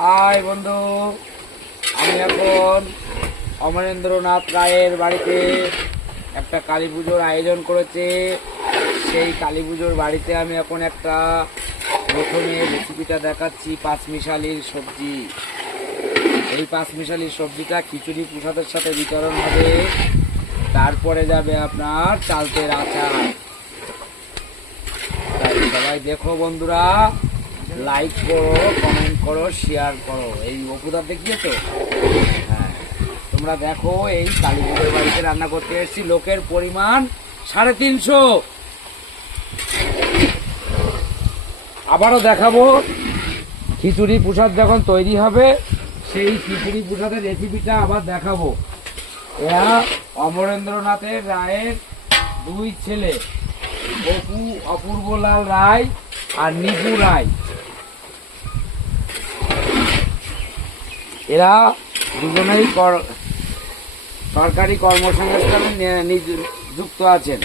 High বন্ধু, আমি এখন অমরেন্দ্রনাথ রায়ের বাড়িতে একটা কালী পুজোর আয়োজন করেছে। সেই কালী পুজোর বাড়িতে আমি এখন একটা প্রথমে রেসিপিটা দেখাচ্ছি পাঁচমিশালির সবজি। এই পাঁচমিশালির সবজিটা খিচুড়ি প্রসাদের সাথে বিতরণ হবে। তারপরে যাবে আপনার চালতের আচার। তাই সবাই দেখো বন্ধুরা, লাইক করো, কমেন্ট করো, শেয়ার করো। এই অপুদা দেখিয়েছো? হ্যাঁ, তোমরা দেখো, এই কালী পুজোর বাড়িতে রান্না করতে এসেছি। লোকের পরিমাণ 350। আবারও দেখাবো খিচুড়ি প্রসাদ যখন তৈরি হবে, সেই খিচুড়ি প্রসাদের রেসিপিটা আবার দেখাবো। এরা অমরেন্দ্রনাথের রায়ের দুই ছেলে, অপূর্বলাল রায় আর নিপু রায়। এরা দুজনেই সরকারি কর্মসংস্থানে যুক্ত আছেন।